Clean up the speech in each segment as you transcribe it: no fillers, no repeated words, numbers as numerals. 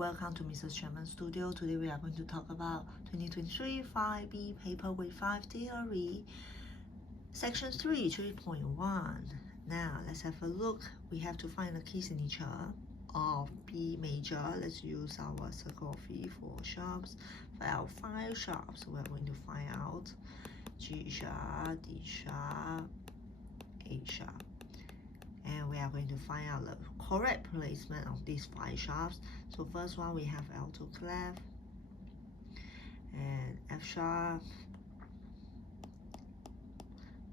Welcome to Mrs. Chapman Studio. Today we are going to talk about 2023 5B paper grade 5 theory, section 3, 3.1. Now let's have a look. We have to find the key signature of B major. Let's use our circle of E4 sharps. For our 5 sharps, we are going to find out G sharp, D sharp, A sharp. And we are going to find out the correct placement of these 5 sharps. So first one, we have alto clef and F sharp,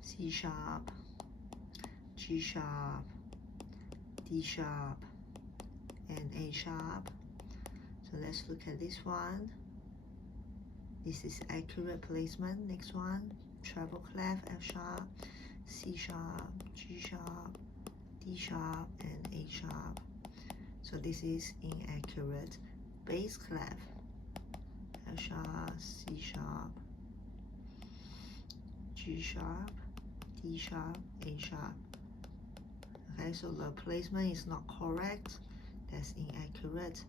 C sharp, G sharp, D sharp, and A sharp. So let's look at this one. This is accurate placement. Next one, treble clef, F sharp, C sharp, G sharp, D sharp, and A sharp. So this is inaccurate. Bass clef, F sharp, C sharp, G sharp, D sharp, A sharp. Okay, so the placement is not correct. That's inaccurate.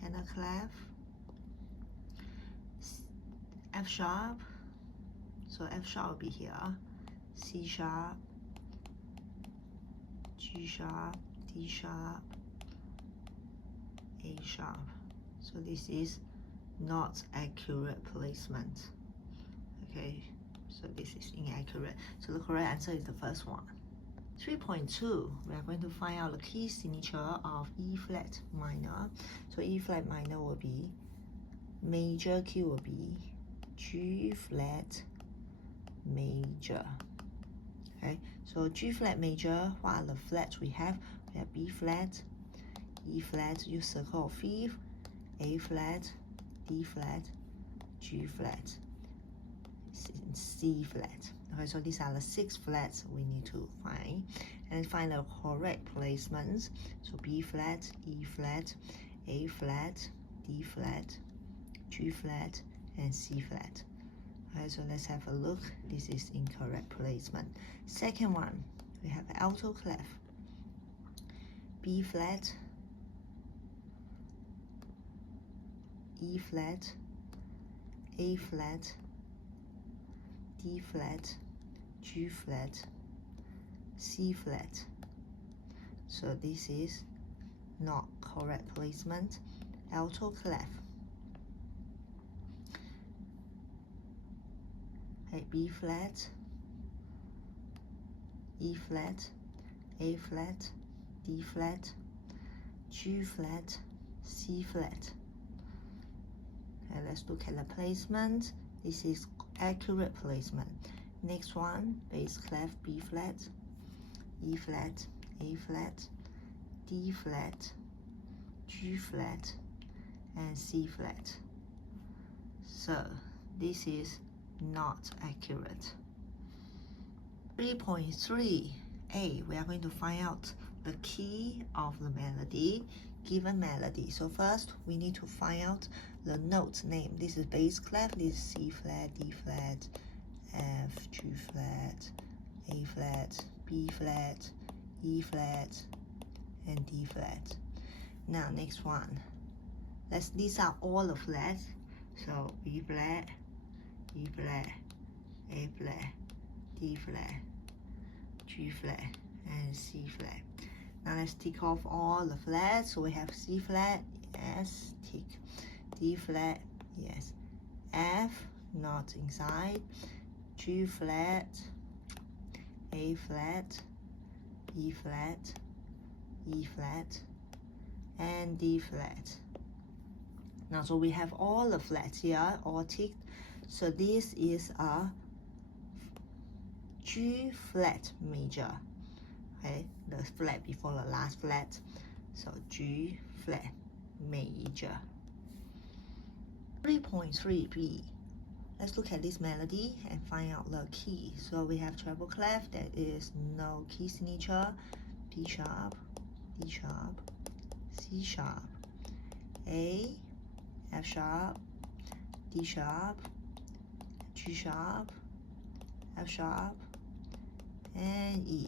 Tenor clef, F sharp. So F sharp will be here. C sharp, G sharp, D sharp, A sharp. So this is not accurate placement. Okay, so this is inaccurate. So the correct answer is the first one. 3.2, we are going to find out the key signature of E flat minor. So E flat minor will be, major key will be G flat major. Okay, so G flat major, what are the flats we have? We have B flat, E flat, use circle of fifth, A flat, D flat, G flat, C flat. Okay, so these are the 6 flats we need to find and find the correct placements. So B flat, E flat, A flat, D flat, G flat, and C flat. Okay, so let's have a look. This is incorrect placement. Second one, we have alto clef, B flat, E flat, A flat, D flat, G flat, C flat. So this is not correct placement. Alto clef, okay, B flat, E flat, A flat, D flat, G flat, C flat. Okay, let's look at the placement. This is accurate placement. Next one, bass clef, B flat, E flat, A flat, D flat, G flat, and C flat. So this is not accurate. 3.3a, we are going to find out the key of the melody, given melody. So first, we need to find out the note name. This is bass clef, this is C flat, D flat, F, G flat, A flat, B flat, E flat, and D flat. Now next one, these are all the flats. So B flat, E flat, A flat, D flat, G flat, and C flat. Now let's tick off all the flats. So we have C flat, yes, tick. D flat, yes. F, not inside. G flat, A flat, E flat, E flat, and D flat. Now, so we have all the flats here, all ticked. So this is a G flat major, okay, the flat before the last flat. So G flat major. 3.3b, let's look at this melody and find out the key. So we have treble clef, there is no key signature. B sharp, D sharp, C sharp, A, F sharp, D sharp, G sharp, F sharp, and E.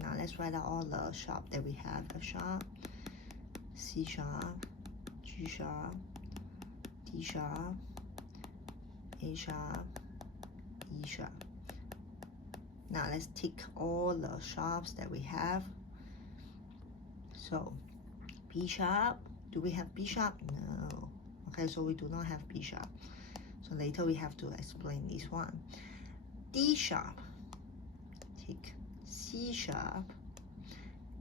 Now let's write out all the sharp that we have. F sharp, C sharp, G sharp, D sharp, A sharp, E sharp. Now let's tick all the sharps that we have. So B sharp, do we have B sharp? No. Okay, so we do not have B sharp. So later we have to explain this one. D sharp, tick. C sharp,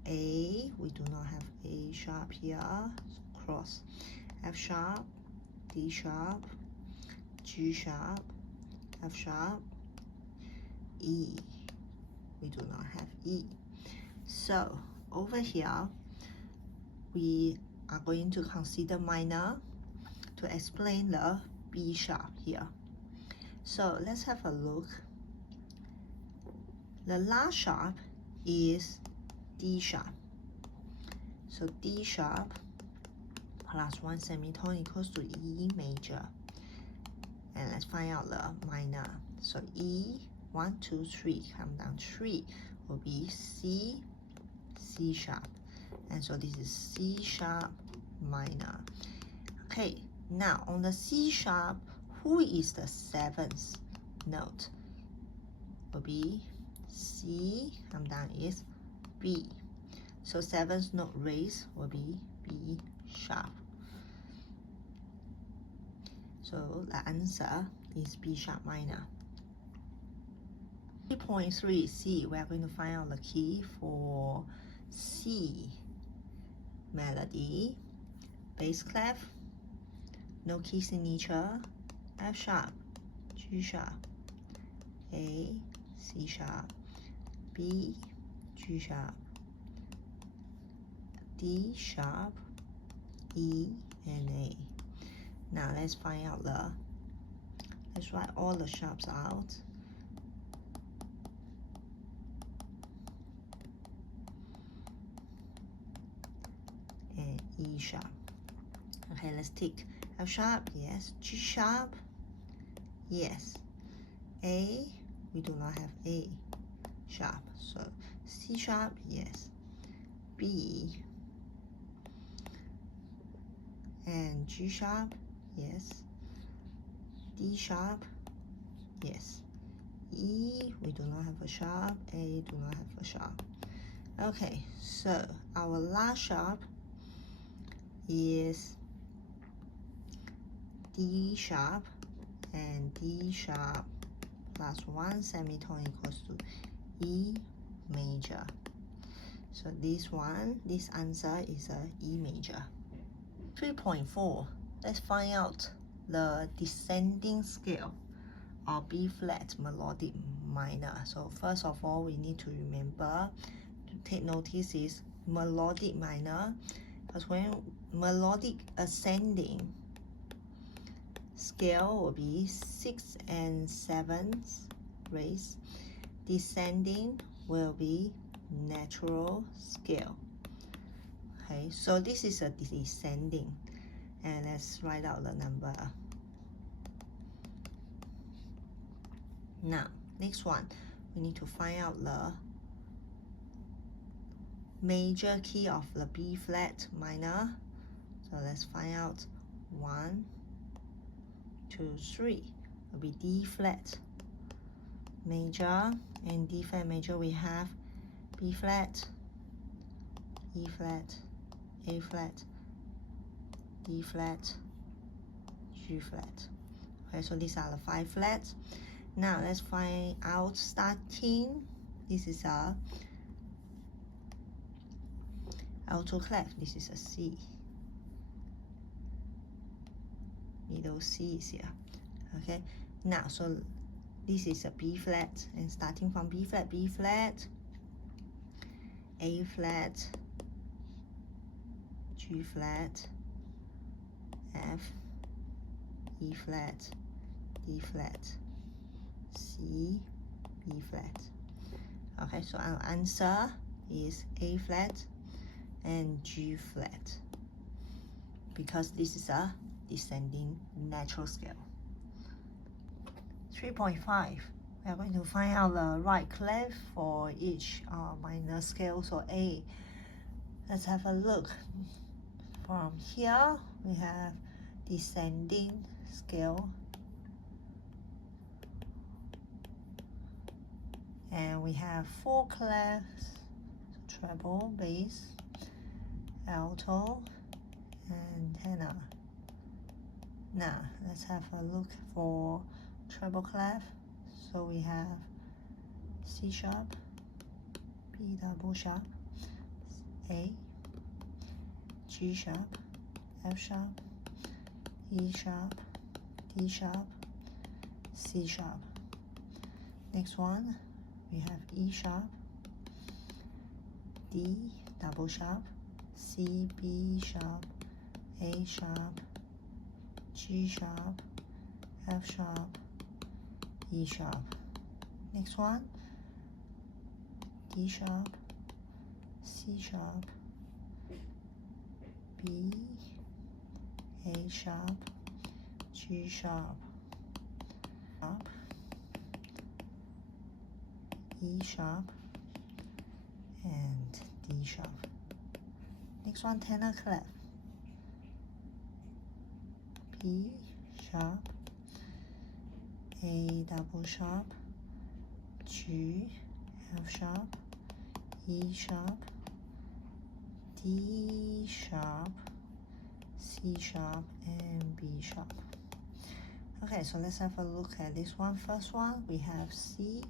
A, we do not have A sharp here, so cross. F sharp, D sharp, G sharp, F sharp, E, we do not have E. So over here, we are going to consider minor to explain the B sharp here. So let's have a look. The last sharp is D sharp. So D sharp plus 1 semitone equals to E major. And let's find out the minor. So E, 1, 2, 3, come down 3 will be C, C sharp. And so this is C sharp minor. Okay, now on the C sharp, who is the 7th note? Will be C, come down is B. So 7th note raised will be B sharp. So the answer is B sharp minor. 3.3C, we are going to find out the key for C melody, bass clef, no key signature, F sharp, G sharp, A, C sharp, B, G sharp, D sharp, E, and A. Now let's find out let's write all the sharps out. And E sharp. Okay, let's tick. F sharp, yes. G sharp, yes. A, we do not have A sharp. So C sharp, yes. B and G sharp, yes. D sharp, yes. E, we do not have a sharp. A, do not have a sharp. Okay, so our last sharp is D sharp, and D sharp plus 1 semitone equals to E major. So this answer is a E major. 3.4, let's find out the descending scale of B flat melodic minor. So first of all, we need to remember to take notice is melodic minor, because when melodic ascending scale will be 6 and 7th raised, descending will be natural scale. Okay, so this is a descending, and let's write out the number. Now next one, we need to find out the major key of the B flat minor. So let's find out 1, 2, 3 will be D flat major, and D flat major we have B flat, E flat, A flat, D flat, G flat. Okay, so these are the 5 flats. Now let's find out starting. This is a alto clef. This is a C. Middle C is here. Okay, now so this is a B flat, and starting from B flat, A flat, G flat, F, E flat, D flat, C, B flat. Okay, so our answer is A flat and G flat, because this is a descending natural scale. 3.5, we are going to find out the right clef for each minor scale. So A, let's have a look. From here, we have descending scale. And we have 4 clefs, treble, bass, alto, and tenor. Now, let's have a look for treble clef. So we have C sharp, B double sharp, A, G sharp, F sharp, E sharp, D sharp, C sharp. Next one, we have E sharp, D double sharp, C, B sharp, A sharp, G sharp, F sharp, E sharp. Next one, D sharp, C sharp, B, A sharp, G sharp, E sharp, and D sharp. Next one, tenor clef. B sharp, A double sharp, G, F sharp, E sharp, D sharp, C sharp, and B sharp. Okay, so let's have a look at this one. First one, we have C.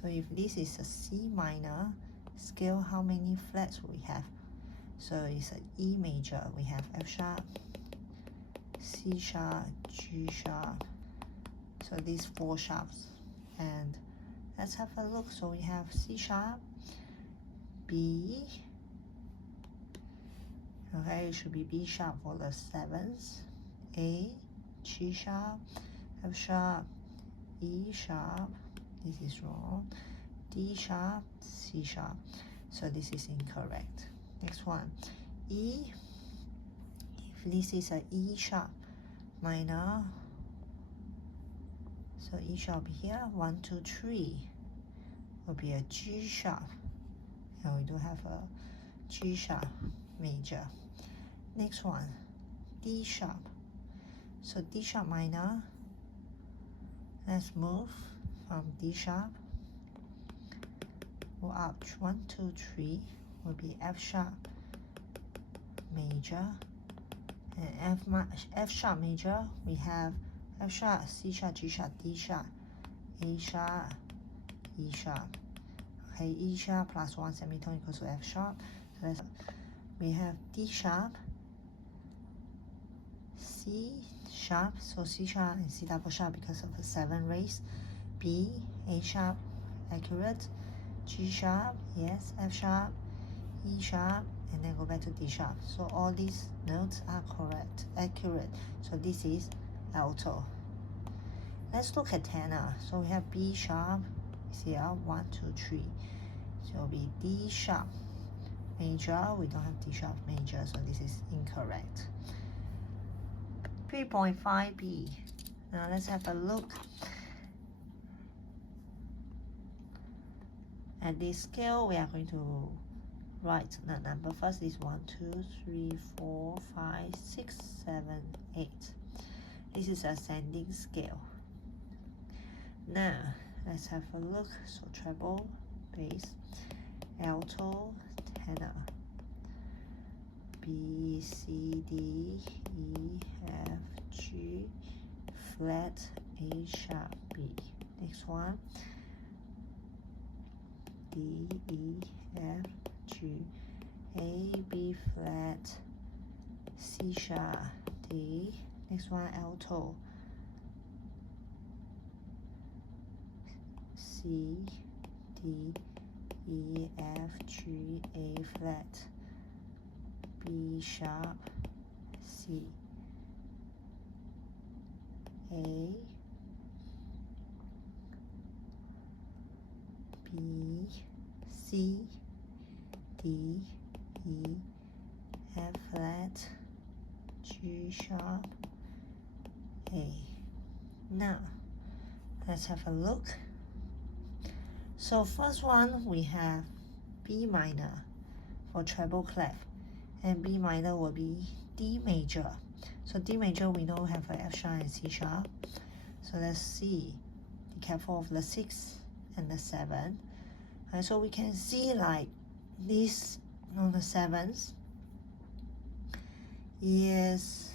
So if this is a C minor scale, how many flats we have? So it's an E major. We have F sharp, C sharp, G sharp. So these 4 sharps. And let's have a look. So we have C sharp, B. Okay, it should be B sharp for the 7th. A, G sharp, F sharp, E sharp. This is wrong. D sharp, C sharp. So this is incorrect. Next one, E. If this is a E sharp minor, so E sharp here, 1, 2, 3 will be a G sharp. And we do have a G sharp major. Next one, D sharp. So D sharp minor, let's move from D sharp, go up 1, 2, 3 will be F sharp major, and F sharp major we have F sharp, C sharp, G sharp, D sharp, A sharp, E sharp. Okay, E sharp plus 1 semitone equals to F sharp. So we have D sharp, C sharp, so C sharp and C double sharp because of the 7 raised. B, A sharp, accurate. G sharp, yes. F sharp, E sharp, and then go back to D sharp. So all these notes are correct, accurate. So this is alto. Let's look at tenor. So we have B sharp, here 1, 2, 3. So it'll be D sharp major. We don't have D sharp major, so this is incorrect. 3.5B. Now let's have a look at this scale. We are going to write the number first. Is 1, 2, 3, 4, 5, 6, 7, 8. This is ascending scale. Now let's have a look. So treble, bass, alto, tenor, B, C, D, E, F, G, flat, A sharp, B. Next one, D, E, F, G, A, B flat, C sharp, D. Next one, alto, C, D, E, F, G, A flat, B sharp, C, A, B, C, D, E, F flat, G sharp, A. Now, let's have a look. So first one, we have B minor for treble clef, and B minor will be D major. So D major, we know have a F sharp and C sharp. So let's see. Be careful of the 6 and the 7. And so we can see like this on the 7th is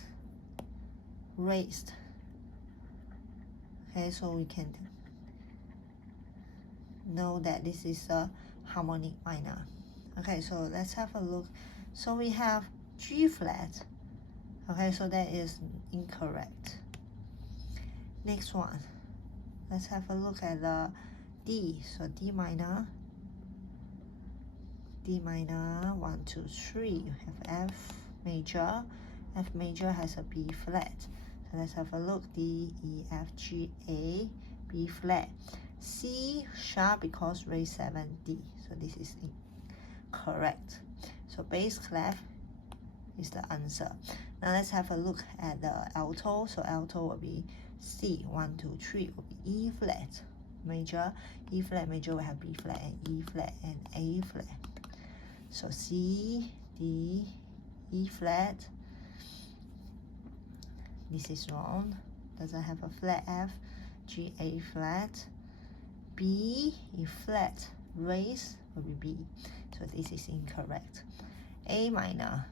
raised. Okay, so we can know that this is a harmonic minor. Okay, so let's have a look. So we have G flat. Okay, so that is incorrect. Next one, let's have a look at the D. So D minor, 1, 2, 3. You have F major. F major has a B flat. So let's have a look. D, E, F, G, A, B flat. C sharp because raised 7, D. So this is correct. So bass clef is the answer. Now let's have a look at the alto. So alto will be C, 1, 2, 3 will be E flat major. E flat major will have B flat and E flat and A flat. So C, D, E flat. This is wrong. Doesn't have a flat F. G, A flat. B, E flat raised will be B. So this is incorrect. A minor.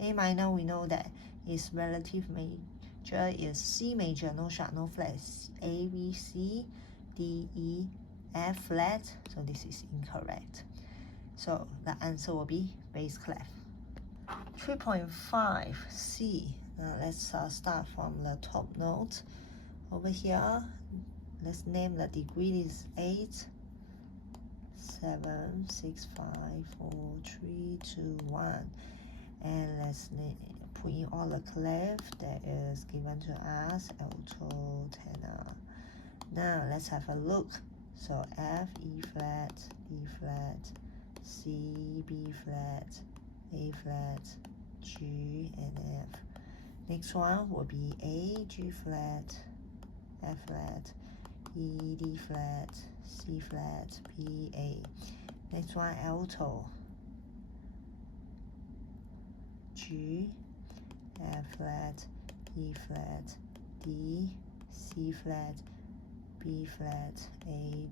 A minor, we know that is relative major is C major, no sharp, no flat. A, B, C, D, E, F flat. So this is incorrect. So the answer will be bass clef. 3.5 C. Now let's start from the top note. Over here, let's name the degree. This is 8, 7, 6, 5, 4, 3, 2, 1. And let's put in all the clef that is given to us. Alto, tenor. Now let's have a look. So F, E flat, D flat, C, B flat, A flat, G, and F. Next one will be A, G flat, F flat, E, D flat, C flat, B, A. Next one, alto. G, F flat, E flat, D, C flat, B flat, A,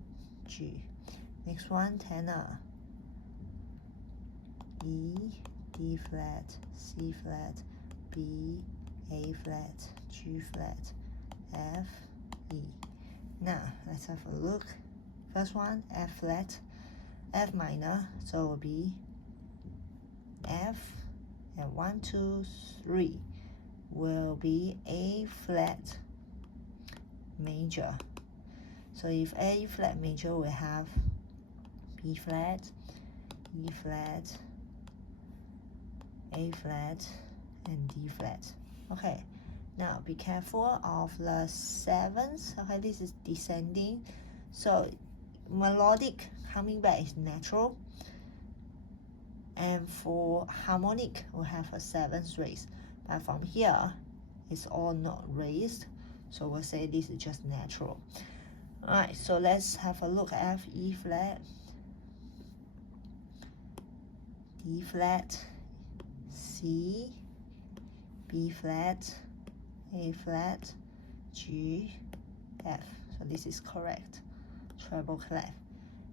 G. Next one, tenor. E, D flat, C flat, B, A flat, G flat, F, E. Now let's have a look. First one, F flat, F minor, so it will be F, and 1, 2, 3 will be A flat major. So if A flat major, we have B flat, E flat, A flat, and D flat. Okay, now be careful of the 7th. Okay, this is descending, so melodic coming back is natural, and for harmonic we have a 7th raised, but from here it's all not raised, so we'll say this is just natural. All right, so let's have a look. F, E flat, D flat, C, B flat, A flat, G, F. So this is correct. Treble clef.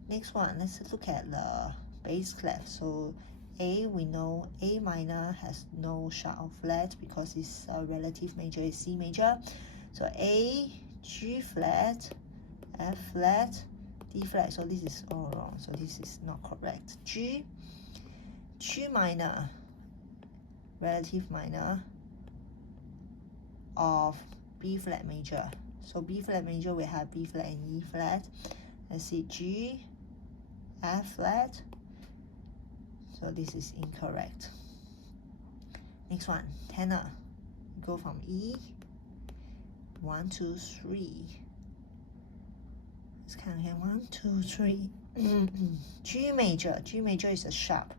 Next one, let's look at the bass clef. So A, we know A minor has no sharp or flat because it's a relative major is C major. So A, G flat, F flat, D flat. So this is all wrong. So this is not correct. G minor, relative minor of B flat major. So B flat major, we have B flat and E flat. Let's see, G, F flat. So this is incorrect. Next one, tenor. Go from E, 1, 2, 3. Let's count here, 1, 2, 3. G major. G major is a sharp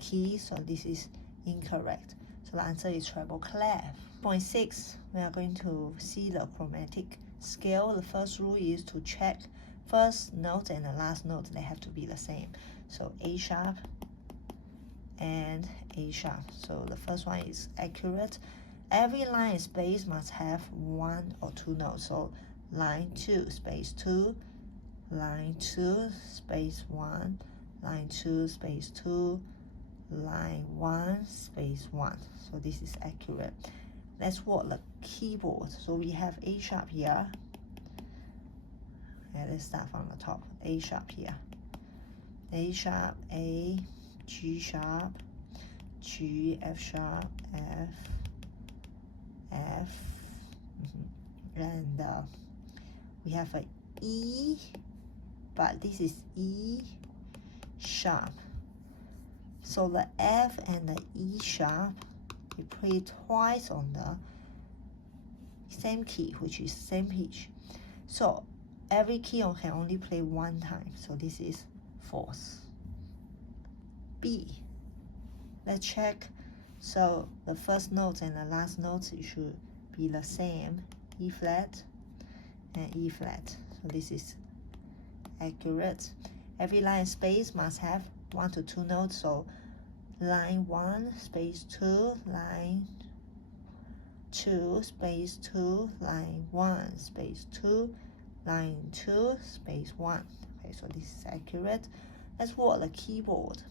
key, so this is incorrect. So the answer is treble clef. 0.6, we are going to see the chromatic scale. The first rule is to check first note and the last note, they have to be the same. So A sharp and A sharp. So the first one is accurate. Every line space must have 1 or 2 notes. So line 2 space 2, line 2 space 1, line 2 space 2, line 1 space 1. So this is accurate. Let's work the keyboard. So we have A sharp here. And let's start from the top. A sharp here. A sharp, A, G sharp, G, F sharp, F, F, and we have a E, but this is E sharp. So the F and the E sharp, we play twice on the same key, which is same pitch. So every key can only play 1 time. So this is false. B. Let's check. So the first note and the last note should be the same. E flat and E flat. So this is accurate. Every line space must have 1 to 2 notes. So line 1 space 2, line 2 space 2, line 1 space 2, line 2 space 1. Okay, so this is accurate. Let's work the keyboard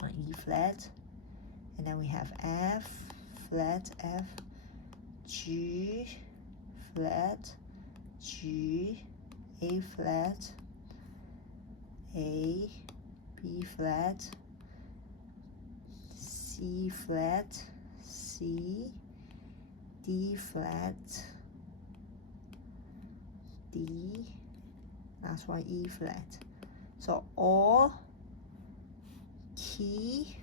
on E flat, and then we have F flat, F, G flat, G, A flat, A, B flat, C flat, C, D flat, D, last one E flat. So all key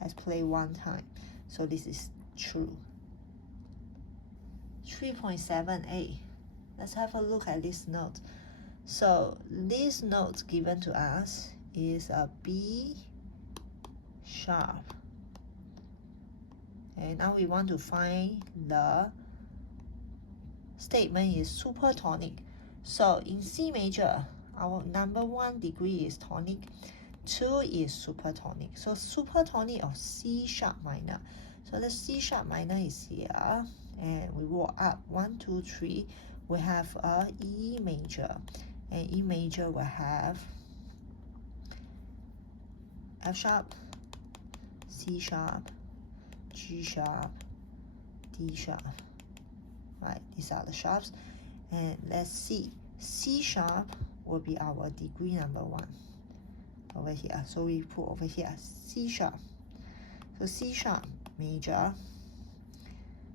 has played 1 time. So this is true. 3.7a. Let's have a look at this note. So this note given to us is a B sharp. And now we want to find the statement is supertonic. So in C major, our number 1 degree is tonic, 2 is supertonic. So supertonic of C sharp minor. So the C sharp minor is here, and we walk up 1, 2, 3. We have a E major, and E major will have F sharp, C sharp, G sharp, D sharp. Right, these are the sharps. And let's see, C sharp will be our degree number 1 over here. So we put over here C sharp. So C sharp major,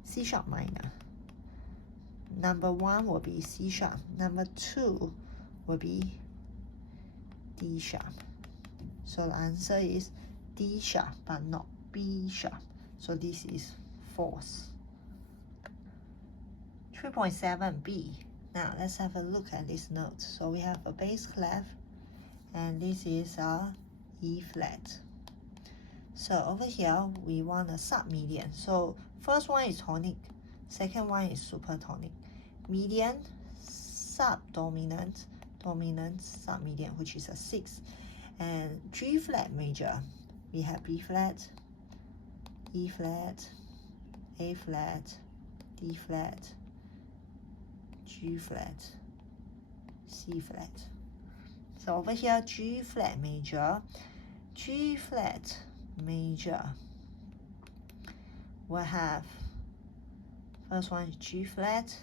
C sharp minor. Number 1 will be C sharp. Number 2 will be D sharp. So the answer is D sharp, but not B sharp. So this is false. 3.7b. Now let's have a look at this note. So we have a bass clef, and this is a E flat. So over here we want a submedian. So first one is tonic, second one is supertonic. Median, subdominant, dominant, submedian, which is a 6. And G flat major, we have B flat, E flat, A flat, D flat, G flat, C flat. So over here, G flat major, G flat major will have, first one is G flat,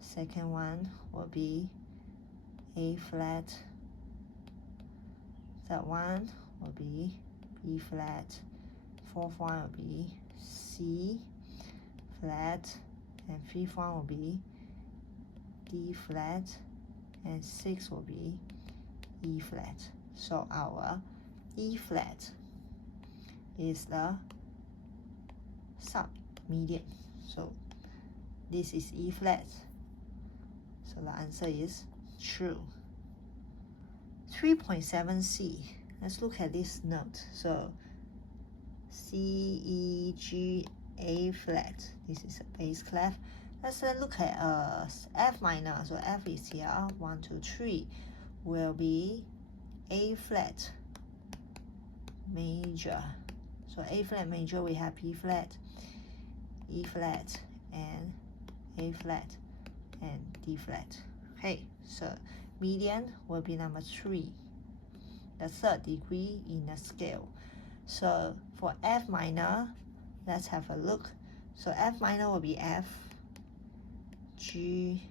second one will be A flat, third one will be B flat, fourth one will be C flat, and fifth one will be D flat, and sixth will be E flat. So our E flat is the submedian. So this is E flat. So the answer is true. 3.7c. Let's look at this note. So C, E, G, A flat. This is a bass clef. Let's look at F minor. So F is here. 1, 2, 3 will be A flat major. So A flat major, we have B flat, E flat, and A flat, and D flat. Okay, so median will be number 3, the third degree in the scale. So for F minor, let's have a look. So F minor will be F, G,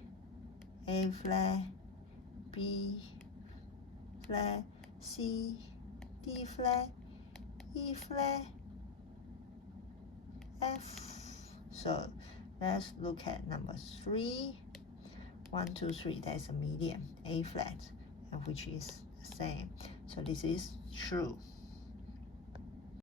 A flat, B flat, C, D flat, E flat, F. So let's look at number 3. 1, 2, 3, that's a median, A flat, and which is the same. So this is true.